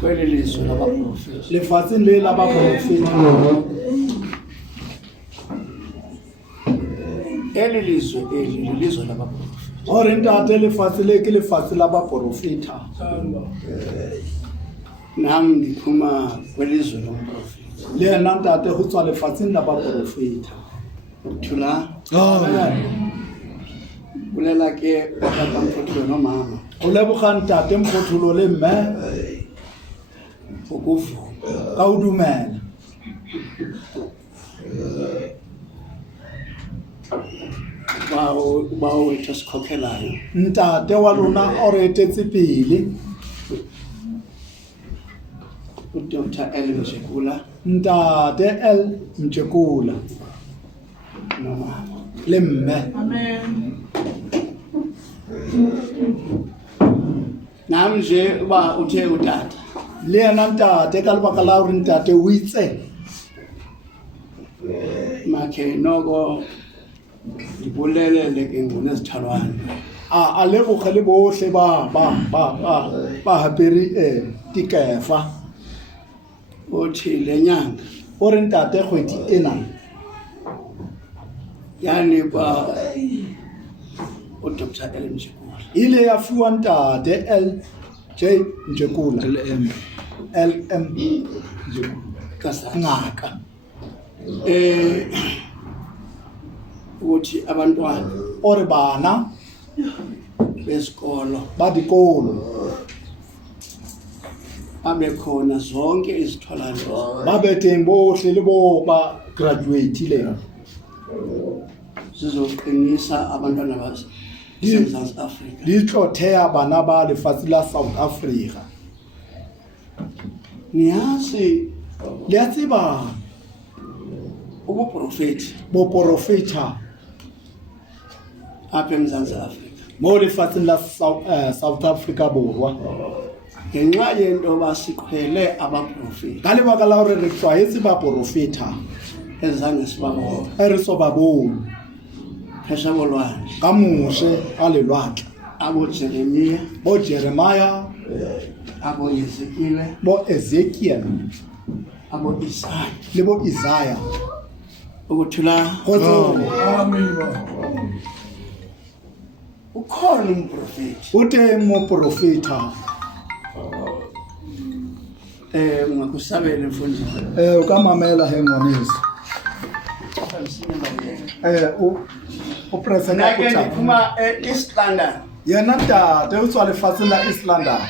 kweli lizwe labaprofeti. lefatsheng le la baprofeta. Eli lizwe lilizwe labaprofeti. Ore ntate lefatshe le ke lefatshe la baprofeta. Nam ndiphuma kwelizwe lomprofeti. Le yena ntate go tswa lefatsheng la baprofeta. Thula. Amen. Ulela ke batata mfothulo nomama. O leboga ntate Mphothulo le mme Ukuvuma. ka o dumela. Bawo wethu sikhokhelayo. Ntate wa lona o re etetse pele. uDr. Ellen Mjekula Ntate L Mjekula nomama. le mme. Amen. Nam nje uba uthe utata. Le yena ntate ka lebaka la hore ntate o itse Makhe noko ngibulelele ke ngonezithalwane. a leboge le bohle ba haperi tikefa. Uthi lenyanga O re ntate kgwedi ena yani kwa uDr. Ellen Mjekula. ile ya fiwa ntate L J Mjekula LM Kasana. ngaka. Uthi abantwana O re bana besikolo ba dikolo babe khona zonke izithalwane ba beteng bohle le bo ba graduate zizoqinisa abantwana baseMzantsi Afrika. di tlothea bana ba lefatshe la South Africa. Niyazi Le a tseba ubuprofeti boprofeta apha eMzantsi Afrika mo lefatsheng la South Africa borwa ngenxa yento basiqhele abaprofeti ka lebaka la hore re tlwaetse baprofeta ezange sibabone e re so ba bone phesha bolwandle, ka mose a lelwatla aboJeremiya, bo Jeremiah aboYezekile, bo Ezekiel aboIsaya. le bo Isaiah. Ukuthula Kgotso ukhona umprofeti o teng moprofeta ungakusabela mfundisi. o ka mamela he ngwaneso o presa ka Nake potla ndiphuma East London. yena ntate o tswa lefatsheng la East London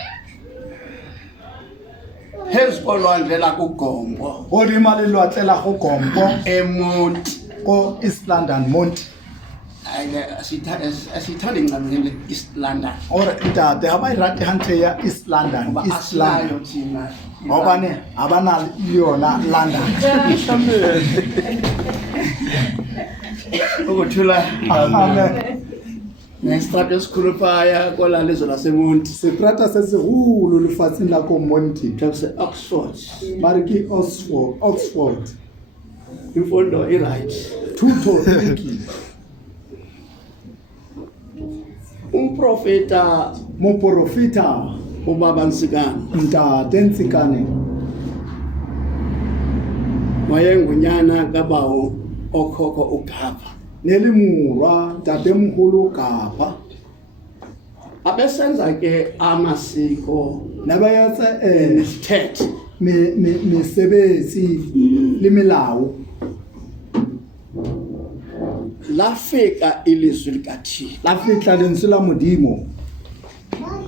Phezu kolwandle lakugombo godima le lwatle la go Gompo eMonti. ko East London Monti. Asithandi ncamile East London. Ore ntate ha ba irate hantle ya East London Ba East London asilayo thina. hobane ha ba na le yona London. Ukuthula Amen. nesitrato esikhulu phaya kolaa lizwe laseMonti. Setrata se segolo lefatsheng la ko Monti Kuthiwa kuse-Oxford. ba re ke Oxford Imfundo i-right. thuto tiki Umprofeta moprofeta ubaba Nsikana ntate Ntsikane wayengunyana kabawo okhokho uGapha. ne le morwa tatemogolo Kapa Abesenza ke amasiko ne ba etsa nesithethe. mesebetsi le melao. Lafika ilizwi likaThixo. La fitla lentswe la modimo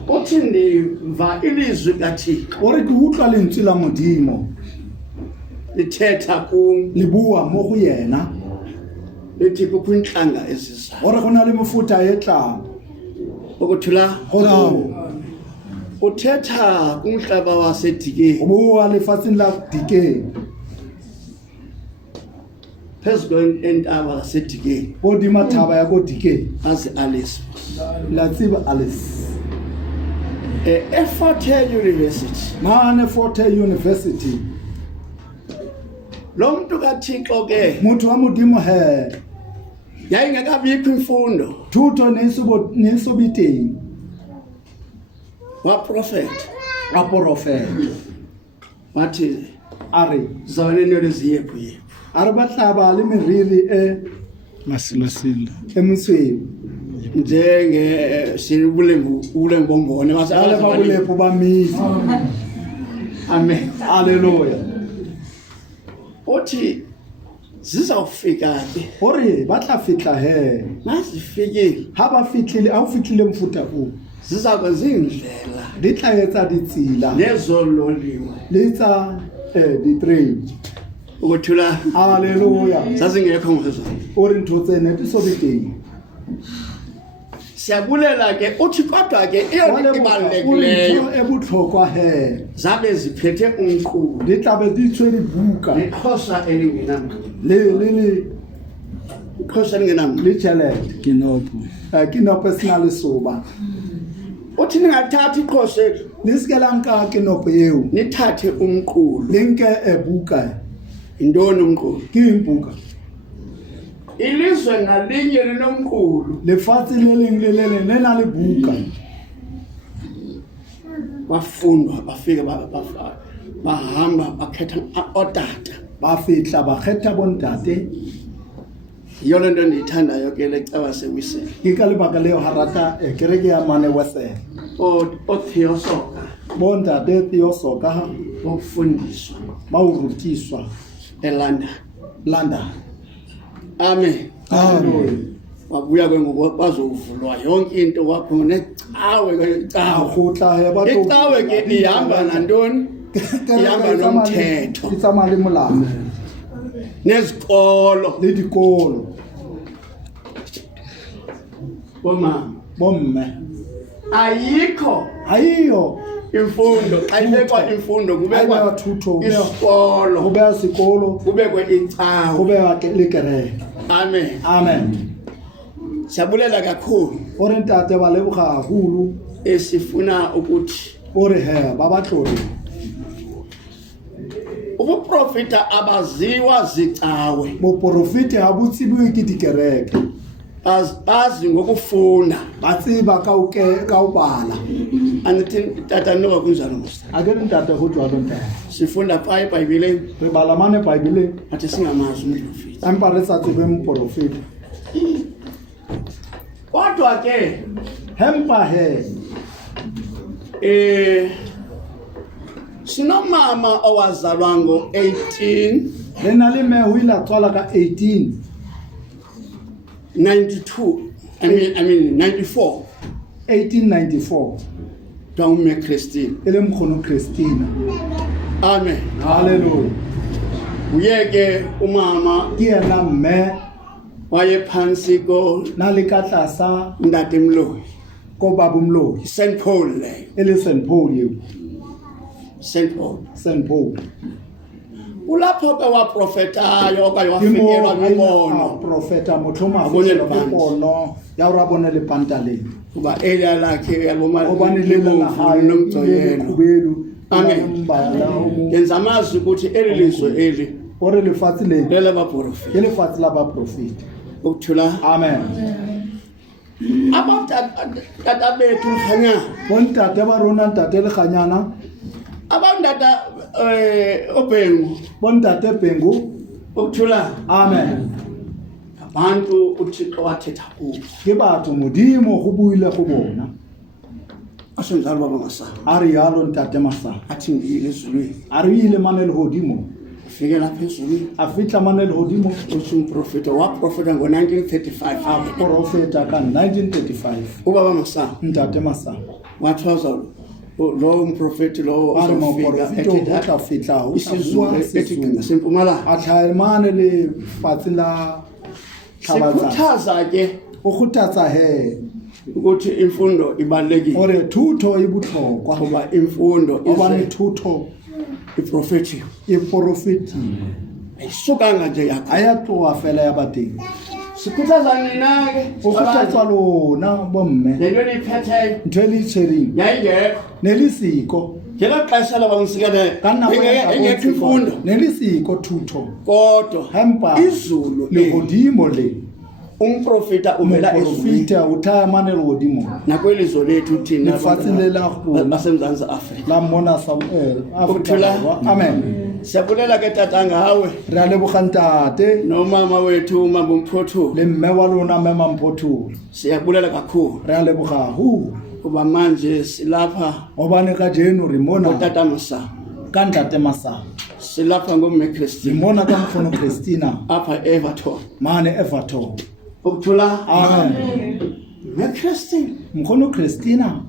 Uthi ndiva ilizwi likaThixo o re ke utlwa lentswe la modimo lithetha kum le bua mo go yena lithi kukho intlanga ezizayo. o re go na le mofuta e tlang Ukuthula go uthetha kumhlaba waseDikeni o bua lefatsheng la Dikeng phezu kwentaba zaseDikeni godima thaba ya ko Dikeng ase-Alice. la tseba Alice eFort University. mane Fort University Lo muntu kaThixo ke motho wa modimo he yayingekabikho imfundo thuto ne so biteng wa prophet a profeta wathi are zawale nelo ziyephu yephu are ba hlaba le meriri masilasila emsweu njenge sibulembu bombone ale ba bulepo ba misi amen haleluya uthi zizawufika ke hore ba tla fitla he nazifikile ha ba fitlile a o fitlile mfuta o zizakwenza indlela di tla etsa ditsela nezololiwe le tsa di train ukuthula haleluya sasingekho ngezwe ori ntho tsene di so diteng siyabulela ke uthi kodwa ke iyo ibalulekileyo ebuthokwa he zabe ziphethe umqulu di tla be di tshwere buka ikhosa elingenam le ikhosa elingenam le challenge kinopho ke no personal soba uthi ningathatha ikhosa nisikelanka ke no peo nithathe umqulu linke ebuka indoni umqulu ke imbuka ilizwe ngalinye linomqulu lefatshe le leng le nena le buka bafundwa bafika bahamba bakhetha otata ba fitla ba kgetha bontate yiyo lento endiyithandayo ke lecaba sewisele ke ka lebaka leo harata kereke ya mane wese otheosoka bontate theosoka ofundiswa ba o rutiswa elanda landa amen haleluya wabuya ke ngoku bazovulwa yonke into kwakho necawe a khotla he ba to icawe ke ihamba nantoni ihamba nomthetho itsama le molao nezikolo le dikolo bomama bomme ayikho ayiyo imfundo ayibekwa imfundo kubekwa thutho isikolo kube isikolo kubekwe icawe kube le kereke amen amen siyabulela kakhulu ore ntate ba leboga haholo esifuna ukuthi ore he ba batlole ubuprofita abaziwa zicawe bo profiti ha butsibiwe ke dikereke bazi ngokufunda ba tsiba ka o bala anithi tata noba kunjalo musa a ke ntate go tswa lo ntate sifunda pha eBhayibhelini re bala mane bible athi singamazi umprofita empa re sa tsebe mprofiti kodwa ke hempa he sinomama owazalwa ngo-1892 re na le me ho ila tswala ka 1892 1894 taume Christine ele mkhono Christina amen haleluya uyeke umama ke yena mme wayephansi ko na le ka tlasa ntate Mloyi ko babumloyi St. Paul leyo ele St. Paul yeo St. Paul ulapho ke waprofetayo okanye wafikelwa mibono profeta motlhoma bono ya ora bone le pantaleng kuba elia lakhe yaliboma obane le nomgcoyeno amen amen yenza amazwi ukuthi eli lizwe eli ore le fatsi le lele baprofeti ele fatsi la ba profeti ukuthula amen abatata bethu khanya bontate ba rona ntate le ganyana abantata obengu bontate pengu ukuthula amen abantu uThixo wathetha kubo ke batho modimo go buile go bona asenzalo baba masana a re yalo ntate masana athi ngiyile ezulwini a re ile mane le godimo fike lapha ezulwini a fitla mane le godimo uthi umprofeta waprofeta ngo-1935 a profeta ka 1935 ubaba masana ntate masana wathoza lo umprofeti lo a re uzofika moprofeti o tla fitla o isizwe tla ethi ngasempumalanga a tlhae mane le fatsi la tlhabatsa sikhuthaza ke o khutatsa he ukuthi imfundo ibalekile ore thutho e butlhokwa ngoba imfundo obane thutho iprofeti iprofeti ayisukanga nje yakho ayatoa fela ya bateng sikhuthaza nina ke o khutatsa lona bomme lento liphetheyo ntho le tshering yayingekho nelisiko ngela xesha labangisikele ka nako engekho imfundo nelisiko thutho kodwa hempa izulu le godimo le umprofita uvela ezulwini Profita uthaya mane legodimo. nakwelizwe lethu thina Lefatsheng le la rona. baseMzantsi Afrika. La mona Samuel. Ukuthula. Amen. Siyabulela ke tata ngawe Re a leboga ntate nomama wethu umama uMphothu. le mme wa lona mema Mphothu. Siyabulela kakhulu Re a leboga hu. kuba manje silapha Obane ka jeno re mona utata Masango. ka ntate Masango. Silapha ngomme Re Christine mona ka mkhono Christina apha Everton. mane Everton. Ukuthula. Amen. Me Christine Mkhono Christina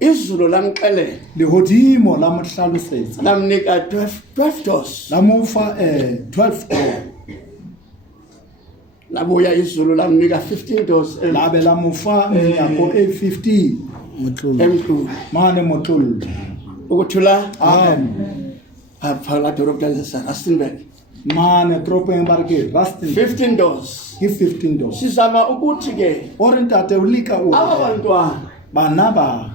izulu lamxelela lehodimo la mohlalosetsa lamnika 12 doors. la mofa 12 Labuya izulu lamnika 15 doors la be la mofa menyako e 50 emkhulu. mane motlolo. Ukuthula. Amen. Apha la dorobha laseRustenburg. Mane tropeng ba re ke Rustin 15 doors. ke 15 dollars. Sizama ukuthi ke Ore ntate ulika o aba bantwana bana ba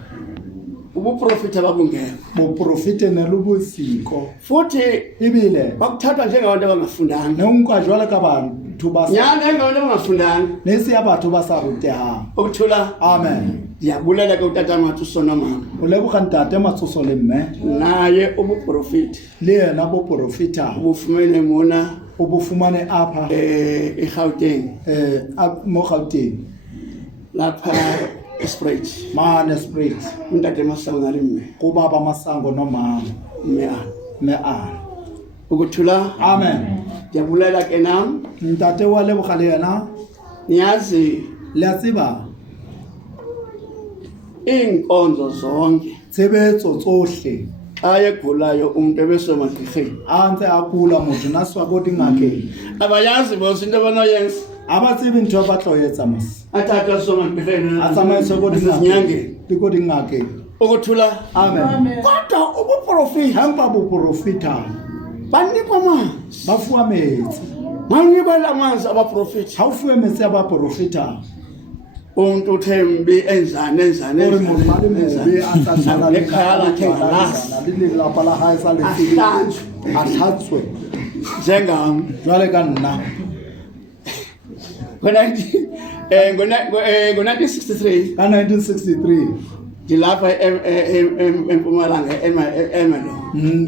ubuprofita babungekho bo profite ne lobosiko futhi ibile bakuthathwa njengabantu abangafundanga. ne unkwa jwala ka bantu ba sa Nyana engabantu abangafundanga. ne se ya batho ba sa rutehang. Ukuthula. Amen. Ndiyabulela ke utata mathu sona mama O leboga ntate matsoso le mme naye ubuprofita le yena bo profita ubufumene mona o bo fumane apha eGauteng mo Gauteng lapha Esprit. mane spirit Untate Masango nale mme go baba Masango no mama mme a. me a. Ukuthula. Amen. Ndiyabulela ke nam Ntate wa leboga le yena niyazi le a tseba iinkonzo zonke tshebetso tsohle xa egulayo umuntu ebesomagqirheni a ntse a kula motho na swa ko dingakeng abayazi bose into abanoyenza a ba tsebe ntho ba tlo etsa mos athathwa somagqirheni a tsamaiswe ko zinyangeni. di ko dingakeng. Ukuthula. Amen. Kodwa ubuprofita Hamba bo profita banikwa amanzi. ba fuwa metsi Manikwa amanzi abaprofita. ha o fuwe metsi a ba profita Umuntu uthembi enzane ore motho a le mobe a tla tshwana le ekhaya lakhe ngalasi le lelapa la hae sa lefile a hlatswe njengam. jwale ka nna Ngo-1963 ka 1963 ngilapha eMpumalanga eMelo.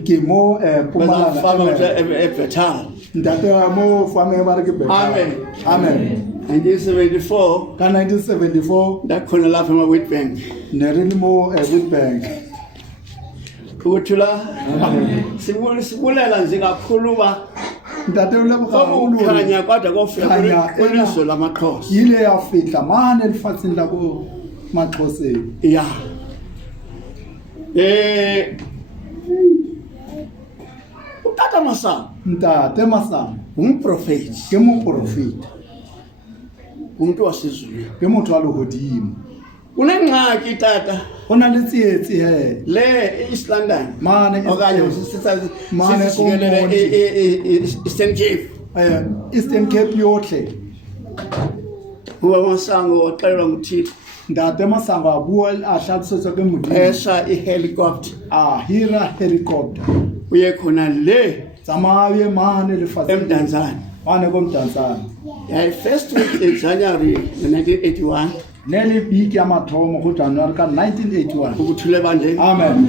ke mo Bazafaka Pumalanga eBethal. ntate mo fame ba re ke Bethal. Amen. Amen. 1974 Ka 1974 ndakhona lapha eMawitbank. ne re le mo Witbank. Ukuthula. Sibulela nje kakhulu ba Ntate o leboga haholo hore ukukhanya kodwa kofika Khanya kwelizwe lamaXhosa. ile ya fitla mane lefatsheng la ko Maxhoseng. Ya. Utata Masango Ntate Masango umprofeti, ke mo profita umuntu wasezulwini. ke motho wa lehodimo. Kunengxaki tata Go na le tsietsi he le East London. mane Okanye Mane sijikelele Eastern Cape. Eastern Cape yohle. Uba Masango waxelwa nguThixo Ntate Masango a bua a hlatsetswa ke modimo esha ihelicopter a hira helicopter uye khona le tsamaye mane lefatsheng eMdantsane. mane ko Mdantsane. Yeah, first week in January 1981 ne le biki ya mathomo go January ka 1981. ukuthule bandle Amen.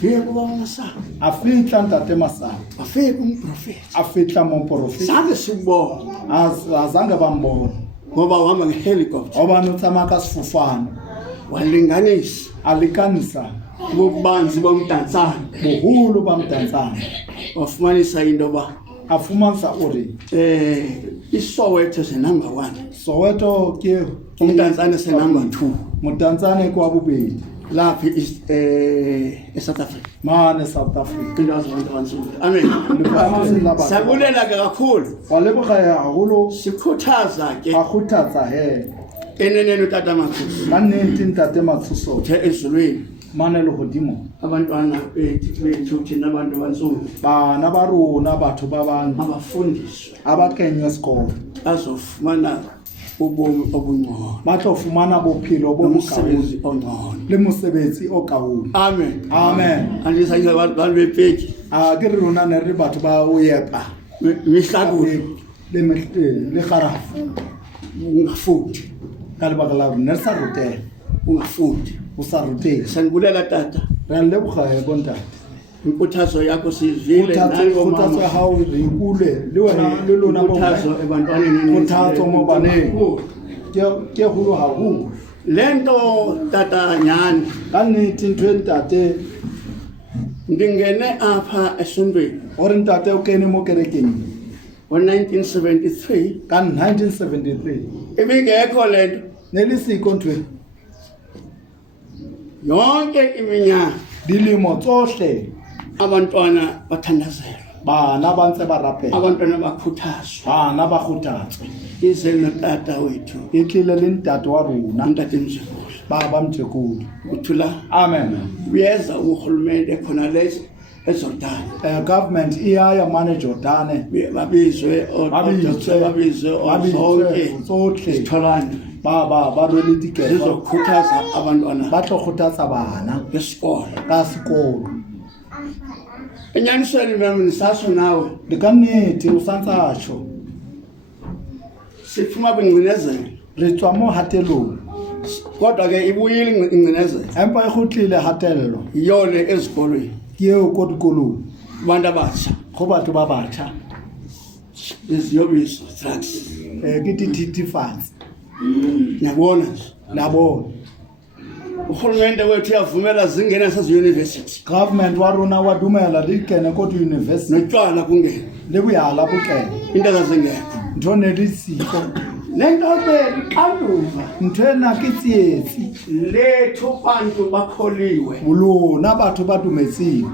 fike kuba Masango A fitla Ntate Masango afike umprofeti a fitla mo profita sange sibona azange bambona ngoba uhamba ngehelicopter oba no tsamaya ka sefofane walinganisa a lekanisa ububanzi bomdantsane boholo ba Mdantsane wafumanisa into ba a fumansa ore iSoweto se number 1 Soweto ke umdantsane se number 2 Mdantsane kwa bobedi lapha eSouth Africa. mane South Africa. Into azabantu abansundu. Amen. Sabulela ke kakhulu. Wa leboga ya haholo Sikhuthaza ke a khuthatsa he enenene utata Mathuso ka nnete Ntate Mathuso the ezulwini mane le godimo abantwana bethu thina abantu abansundu bana ba rona batho ba bang abafundiswe a ba kenywe sekolo azofumana ubomi obungcono ba tlo fumana bophelo bo nomsebenzi bokaone ongcono. le mosebetsi o kaone. Amen. Amen. Andisayisa abantu bepeki A ke re rona ne re batho ba o yepa mihlakulo le garafu ungafuthi ka lebaka la rona re sa rutela ungafuthi o sa rutela sanibulela tata re a leboga bontate inkuthazo yakho sizivile kgothatso ya gago re ikule le wena le lona inkuthazo ebantwaneni kgothatso mo baneng ke golo gagolo lento tata nyani ka nnete ntho e ntate ndingene apha esontweni o re ntate o kene mo kerekeng ngo-1973 ka 1973 ibingekho lento ne le siko ntho e. yonke iminyaka dilemo tsohle abantwana bathandazelwa bana ba ntse ba rapela abantwana bakhuthazwa bana ba kgothatswe ize notata wethu e tlile le ntate wa rona ntate Mzekulu baba Mthekulu uthula amen uyeza urhulumente khona lezi eJordani government iyaya mane Jordane babizwe zonke tsohle isitholane baba ba rwele dikelo zizokhuthaza abantwana ba tlo kgothatsa bana besikolo ka sekolo enyanisweni nami nisaso nawe le ka nnete o santsatsho siphuma kwingcinezelo re tswa mo hatelong kodwa ke ibuyile ingcinezelo empa e khutlile hatello yole ezikolweni ke eo ko dikolong abantu abatsha go batho ba batjha iziyobisi drugs ke dithitifats nabona labo urhulumente wethu uyavumela zingena seziyunivesithi government wa rona wa dumela le kene ko university notywala kungena le buyala bokene into azazingekho ntho ne le siko lento ke liqanduva ntho ena ke tsietsi lethu bantu bakholiwe bulona batho ba dumetseng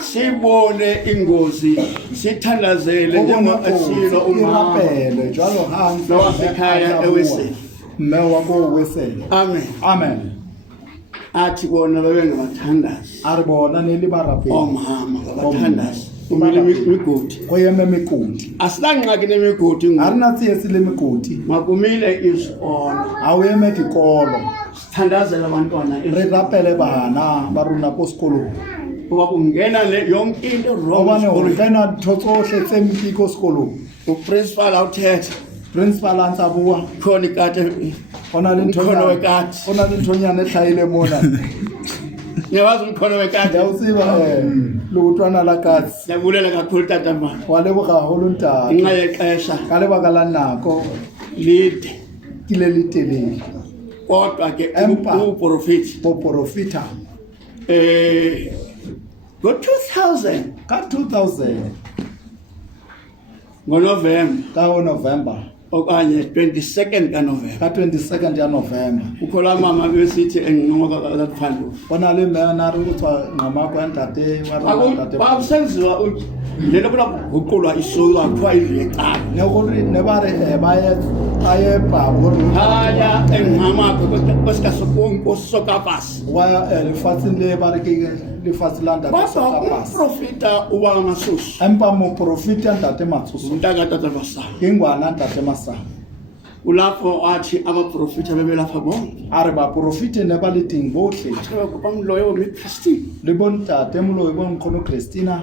sibone ingozi sithandazele njengoasilo umama irapele jwalo hansi nowasekhaya eweseli mme wa ko wesele amen amen athi bona babengabathandazi a re bona ne le barapele omama ngabathandazi kumele imigodi go yeme mekoti asinangxaki nemigodi a re na tsietsi le mekoti makumile izikolo a o eme dikolo sithandazela abantwana re rapele bana ba rona ko sekolong kuba kungena yonke into obane wrong o kena ntho tsohle tse mpe ko sekolong uprincipal awuthetha principal a ntsa bua khona ikate ona le Mkhono wekati. ona le nthonyane hlahile mona ngiyawazi umkhono wekati ya utsiba le utlwana la katsi siyabulela kakhulu tata mama wa leboga haholo ntate ngenxa yexesha ka lebaka la nako lide ke le letelele kodwa ke Empa. uprofiti bo profita ngo-2000 ka 2000 ngoNovemba ka November okanye 22nd kaNovemba ka 22nd ya November ukhola mama besithi enqoka kaPhandlovu bona le mena re utswa nqamako ya ntate wa rona ntate akusenziwa lento bona kuqulwa isoka kuthiwa ilecala ne gore ne ba re ba ye aye ba gore haya enqamako kwesikasokonkosokapas wa lefatsheng le ba re ke lefatshe la ntate kodwa Sokapasi. umprofita uba ngamasusu empa mo profita ntate Matsoso umntakatata Masango ke ngwana ntate Masango kulapho athi abaprofita bebelapha bonke a re ba profite ne ba le teng bohle bakopa umloyo weChristine le bontate moloi bo nkgono Christina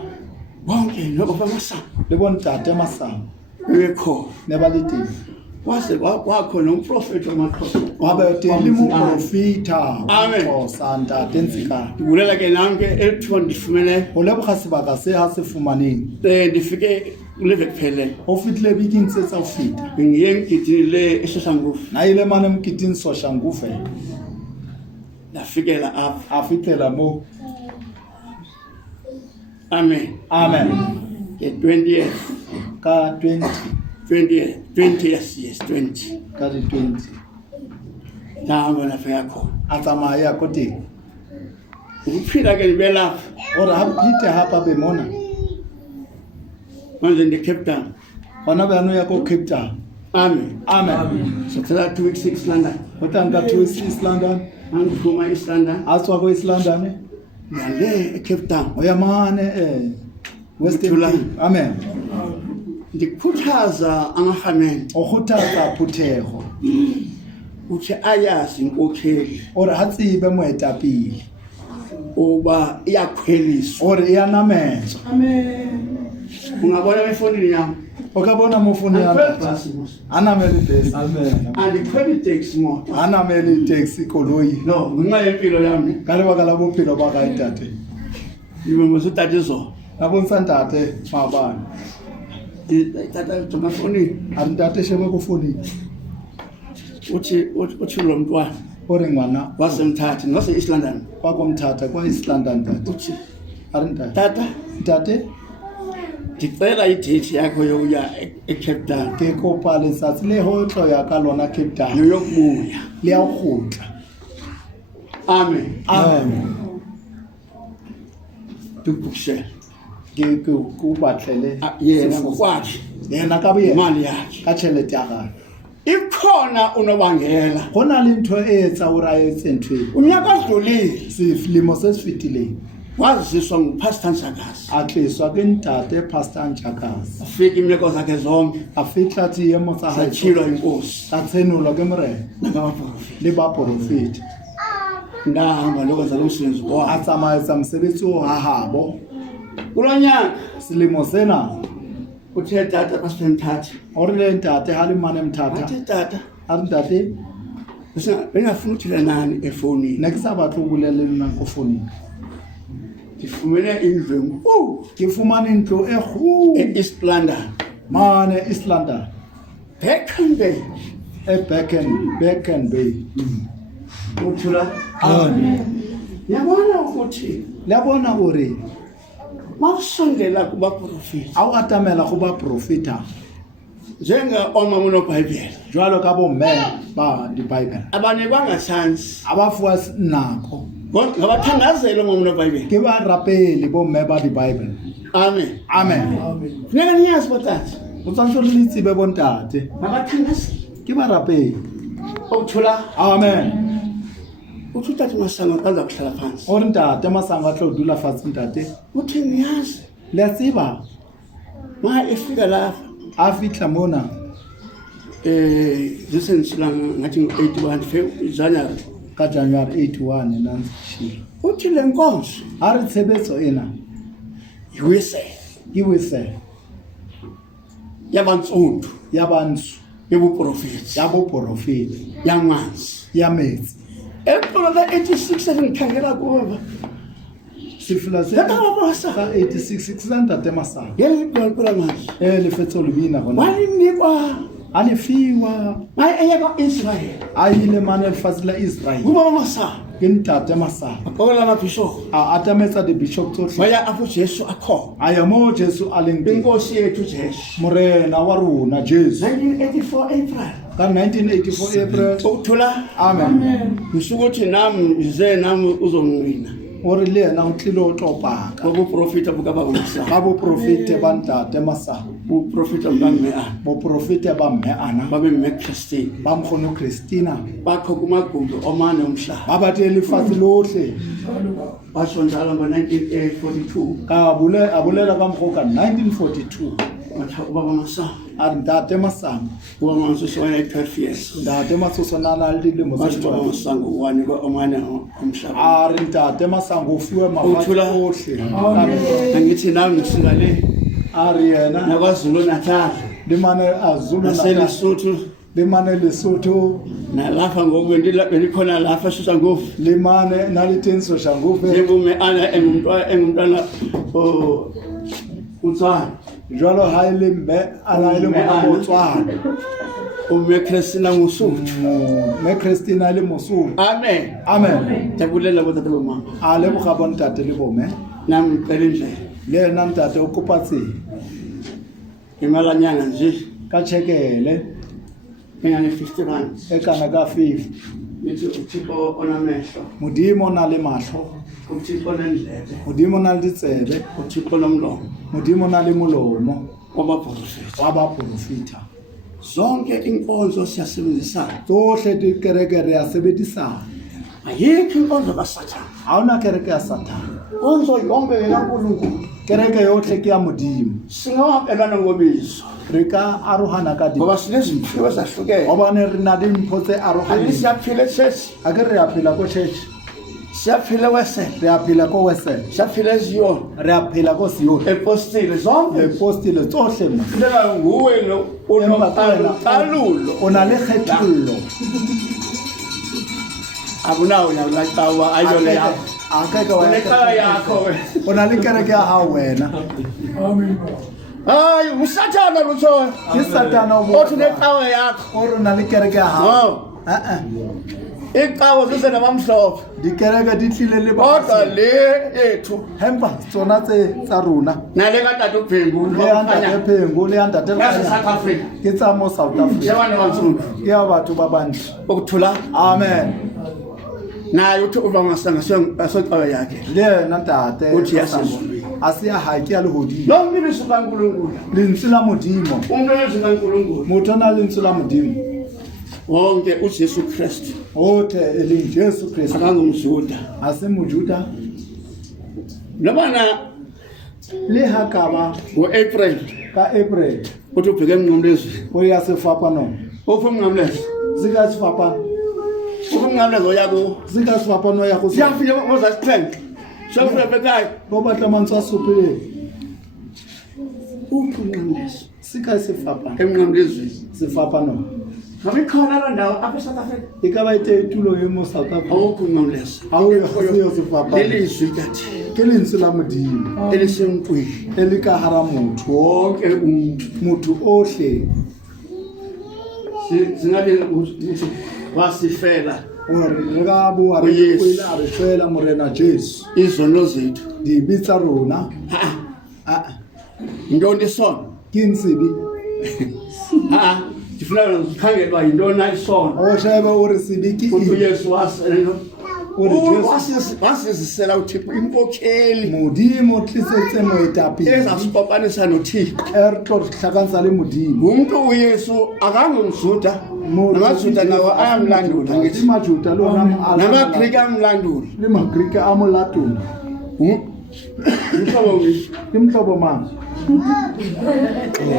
bonke nokopa Masango le bontate Masango bebekho ne ba le teng kwase kwakho nomprofita wamaXhosa wa ba teng le mo profita Amen. Xhosa ntate Ntsika ndibulela ke nanke ethiwa ndifumene go leboga sebaka se ha se fumaneng ndifike kuleve kuphelele o fitlile biking se tsa o feta ngiye ngigidile eSoshanguve na ile mane mkiting Soshanguve ndafikela apha a fitlela mo amen amen ke 20 years ka 20 yes 20 ka di 20 nahamba nafika khona a tsamaya ko teng ukuphila ke ndibelapha gore ha phite hapa be mona manje ndi-Cape Town bona ba no ya ko Cape Town amen amen sokuthela 2 weeks East London o tanga to East London angiphuma East London a tswa ko East London ngale eCape Town o ya mane Western Uthula. Cape amen ndikhuthaza amarhamente o khuthatsa phuthego uthi ayazi inkokheli ore ha tsibe moetapele uba iyakhweliswa ore ya nametswa ungabona efonini yami okabona mofuni ya anameli taxi andikhweli taxi moto anameli taxi koloi no ngenxa yempilo yami ka lebaka la bophelo ba ka ntate ibe mosutate zo a bontsha ntate maabane tata tsoma foni a ntate shebe ko foni uthi lo mntwana ore ngwana wasemthatha ngase East London kwa komthatha kwa East London ntate uthi a re ntate tata ndicela idate yakho yokuya eCape Town ke kopa letsatsi le ho tlo ya ka lona Cape Town yokubuya le ya khutla amen tukushela ke ku batlele yena ngokwakhe yena ka boye imali yakhe ka tšhelete ya gagwe ikhona unobangela go na le ntho e etsa o ra etse ntho e unyaka odlulile selemo se se fetileng waziswa ngupastor Njakazi a tliswa ke ntate pastor Njakazi afika imeko zakhe zonke a fitla tiemo tsa hae satshilwa inkosi a tsenolwa ke morena nabaprofeti le baprofeti ndahamba lokwenza lo msebenzi a kwa tsamaisa mosebetsi o hahabo kulo nyaka selemo sena uthe tata pastor Mthatha o rile ntate ha le mane mthatha athi tata a re ntate bengafuna uthile nani efonini ne ke sa batlo o bolele nna ko foneng ndifumene indlu enkulu ke fumane ntlo e kgolo e-East London mane East London Beacon Bay Beacon Bay uthula yabona ukuthi labona gore mawusondela kubaprofeti a o atamela go ba profeta njenga omama noBhayibheli jwalo ka bo mme ba diBible abanye bangasansi a ba fuwa nako ngabathandazela omama noBhayibheli ke ba rapele bo mme ba diBible amen amen funeka niyazi batata o tsantso le itsebe bontate ngabathandazela ke ba rapele uthula amen uthi uTata Masango kaza kuhlala phansi o re ntate Masango a tlo dula fatshe ntate uthi niyazi le a tseba ma efika lapha a fitla mona zisensilanga ngathi 81 January ka January 81 nansi uthi le nkonzo a re tshebetso ena iwise yabantsundu ya bantsho yobuprofeti ya boprofeti yamanzi ya metsi eqolo la 86 engikhangela kuba sifila se yata basa ka 86 600 Masango yelipela manje le fetso lebina gona wanikwa a le fiwa ayeka Israel a ile mane fazila Israel kuba masa ke ntate Masango kola mabishop a atametsa di bishop tsohle baya afu Jesu akho aya mo Jesu a leng teng inkosi yethu Jesu morena wa rona Jesu 1984 April ka 1984 April uthula amen usukuthi nami ize nami uzongqina o re le yena o tlile o topaka kobuprofita buka baba Masango ka boprofete ba ntate Masango uprofita bame boprofete ba mme ana babe mme Christine ba mkhono Christina bakho kumagumbi omane omhlaba ba batle lefatshe lohle basho njalo ngo-1942 ka abulela ka mkhoka 1942 ubaba Masango a re ntate Masango ubaba Masango wayena 12 years ntate Masoso na na le dilemo basho tse ubaba 12 Masango wanikwa omane omhlaba a re ntate Masango o fiwe mafatshe Uthula. ohle angithi nami ngisikale a re yena nakwaZulu Natal le mane a Zulu na naseLesotho le mane Lesotho nalapha ngoku belikhona lapha eSoshanguve le mane na le teng Soshanguve njengomme ana engumntwana uTswana jwalo ha ile mme ana ile mona Botswana umme Christina Musuthu me Christina le Mosotho amen jabulela botata bomama a le boga bontate le bomme nami ngicela indlela le yena ntate o kopa tsela imalanyana nje ka tšhekele engane 50 rand e kana ka 50 nithi uThixo onamehlo modimo na le mahlo uThixo onendlebe modimo na le ditsebe uThixo nomlomo modimo na le molomo wabaprofeti wa baprofita zonke inkonzo siyasebenzisana tsohle dikereke re a sebedisana ayikho inkonzo kaSathane ha ona kereke ya Sathane inkonzo yonke yekaNkulunkulu kereke yohle ke ya modimo singawapelana ngobizo re ka arohana ka di ngoba sinezimphiwo ezahlukene obane re na le mpho tse arohaneng alisiyaphila echechi a ke re a phela ko church siyaphila kwesele re a phela ko wesele siyaphila eziyona re a phela ko Siyoni epostile zonke epostile tsohle mma Ndela nguwe lo unocalulo o na le kgethollo abunawo nalaqawa ayole yakho a ka ka wa uneqala yakho o na le kereke ya hao wena hayi usathana lutho ke satana o othi neqawa yakho o na le kereke ya hao iqawa zisenabamhlophe dikereke di tlile le kodwa le ethu hempa tsona tsa rona nale katata uBhembu le anda phengo le anda South Africa ke tsa mo South Africa yabana bantsundu ke ya batho ba bantle ukuthula amen naye uthi uba ngasanga soqawa yakhe le yena ntate uthi yasizwe asiya haki ya lehodimo lo mlilo kaNkulunkulu lentswe la modimo umlilo kaNkulunkulu motho na lentswe la modimo wonke uJesu Kristu othe eleng Jesu Kristu akangumjuda ase mojuda nobana le hakaba ngoApril ka April uthi ubheke emnqamlezwe o ya sefapa no uphi emnqamlezwe zika sefapa uphi emnqamlezwe oyako zika sefapa no ya go siyafika ngozasixhenxe siyafika bekhaya go batla mantswa supele uphi emnqamlezwe sika sefapa emnqamlezweni sefapa no ngabikhona la ndawo apha eSouth Africa ikaba ite tulo ye mo South Africa awukho emnqamlezwe ha o yo sefapa lelizwi kathi ke lentswe la modimo elisemqwini elika hara motho wonke umuntu motho ohle singabe ukuthi wasifela re ga bo re kwela re fela morena Jesu izono zethu di bitsa rona intoni isono ke ntsibi ndifuna ukukhangelwa yintoni ayisono o shebe o re sibiki uthi uYesu Jesu wasizisela uThixo inkokheli modimo tlisetse moetapele ezasipopanisa noThixo erto hlakanisa le modimo umuntu uYesu akangumjuda namajuda nawo ayamlandula ngithi majuda lona namaGrike amlandula le magrike amolatula umhlobo ngithi imhlobo manje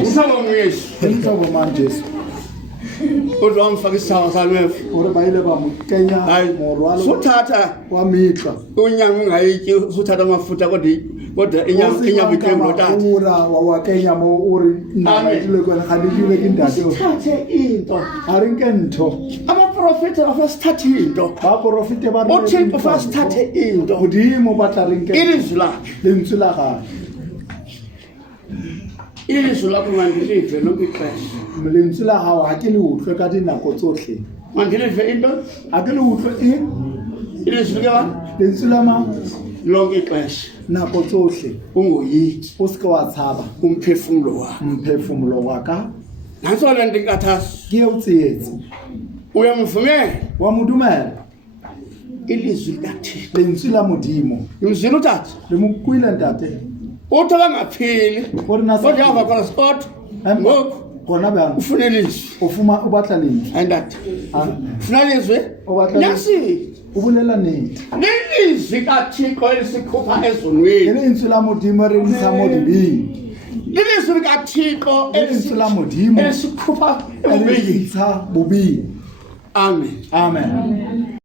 umhlobo ngithi imhlobo manje Jesu kodwa wamfaka isawa salwefu ore ba ile ba mo kenya hayi morwalo suthatha wa mitla unyanga ungayityi suthatha amafuta kodwa inyama itembo tata ura wa kenya mo uri ndile kwena khadijule kindate uthathe into arinke ntho amaprofeti afasithathe into ba profite ba uThixo fasithathe into modimo ba tla rinke ilizwi lakhe lentswe la ga ilizwi lakho mandilive lonke ixesha lentswe la hao ha ke le utlwe ka dinako tsohle mandilive into ha ke le utlwe ilizwi lika lentswe la ma lonke ixesha nako tsohle ungoyiki o se wa tshaba umphefumulo wakho mphefumulo wa ka nanso le nto inkathasi ke o tsietse uyamvumela wa modumela ilizwi likaThixo lentswe la modimo imzila utata le mokwile ntate uthi bangaphili Kodwa kodwa yava khona sport ngoku gona ba ufuna ilizwi ufuma o batla lentswe andati ufuna ilizwi o batla nasi o bolela nnete lelizwi kaThixo elisikhupha ezonweni lentswe la modimo re ntsha mo dibeng lelizwi likaThixo lentswe la modimo elisikhupha re ebubini ntsha bobeng amen amen